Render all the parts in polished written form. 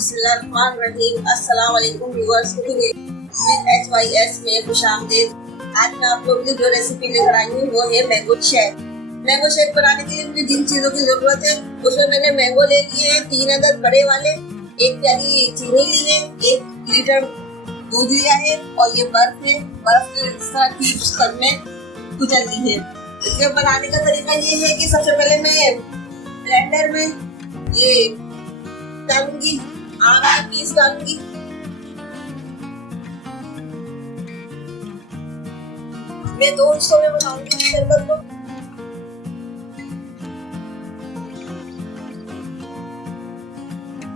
बिस्मिल्लाहिर्रहमानिर्रहीम। अस्सलाम वालेकुम व्यूअर्स, HYS में खुशामदीद। आज मैं आप लोगों की जो रेसिपी लेकर आई हूँ वो है मैंगो शेक। मैंगो शेक बनाने के लिए मुझे जिन चीजों की जरूरत है उसमें मैंने मैंगो ले लिए हैं 3 अदद बड़े वाले, 1 प्याली चीनी ली है, 1 लीटर दूध लिया है और ये बर्फ है। बर्फ को इस तरह क्यूब्स में कुचल ली है। इसके बनाने का तरीका ये है कि सबसे पहले मैं ब्लेंडर में ये डालूंगी, आम का पीस डालूंगी, मैं 2 हिस्सों में बनाऊंगी शरबत को।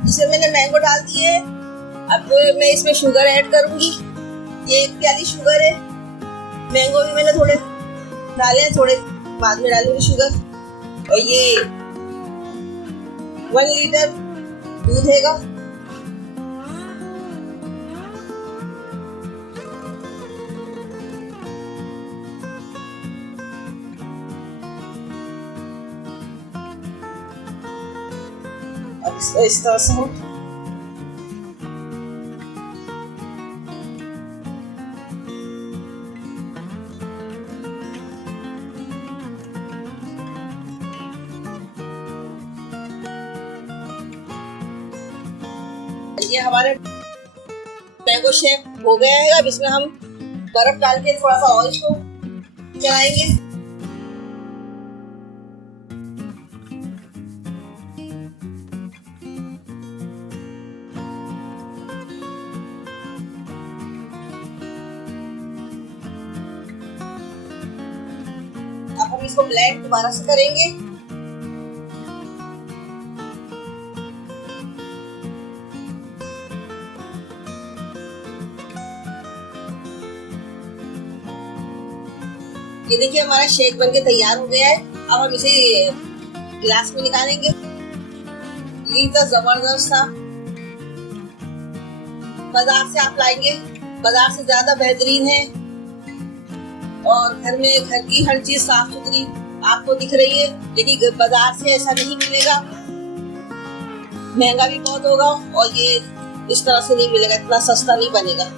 इसमें मैंने मैंगो डाल दिए। अब मैं इसमें शुगर ऐड करूंगी। ये 1 प्याली शुगर है। मैंगो भी मैंने थोड़े डाले हैं, थोड़े बाद में डालूंगी शुगर। और ये 1 लीटर दूध हैगा। अब इसको इस तरह से हम ये हमारे मैंगो शेक हो गया है। अब इसमें हम बर्फ डाल के थोड़ा सा ऑयल को चलाएंगे। अब हम इसको ब्लेंड दोबारा से करेंगे। ये देखिए हमारा शेक बनके तैयार हो गया है। अब हम इसे गिलास में निकालेंगे। ये तो जबरदस्त था। बाजार से आप लाएंगे, बाजार से ज्यादा बेहतरीन है और घर में घर की हर चीज साफ सुथरी आपको दिख रही है, लेकिन बाजार से ऐसा नहीं मिलेगा। महंगा भी बहुत होगा और ये इस तरह से नहीं मिलेगा, इतना सस्ता नहीं बनेगा।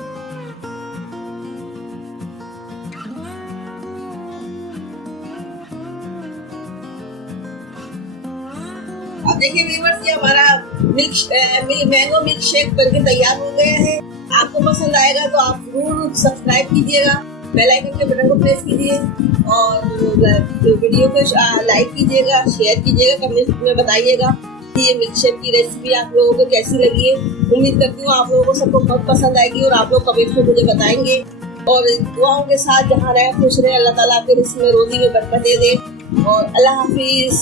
अब देखिए व्यूअर्स, ये हमारा मैंगो मिल्क शेक बनके तैयार हो गया है। आपको पसंद आएगा तो आप जरूर सब्सक्राइब कीजिएगा, बेल आइकन के बटन को प्रेस कीजिए और वीडियो को लाइक कीजिएगा, शेयर कीजिएगा, कमेंट में बताइएगा कि ये मिल्क शेक की रेसिपी आप लोगों को कैसी लगी है। उम्मीद करती हूँ आप लोगों को सबको बहुत पसंद आएगी और आप लोग कमेंट में मुझे बताएंगे। और दुआओं के साथ जहाँ रहे खुश रहे, अल्लाह ताला आपके रिस्क में रोजी में बरकत दे और अल्लाह हाफिज।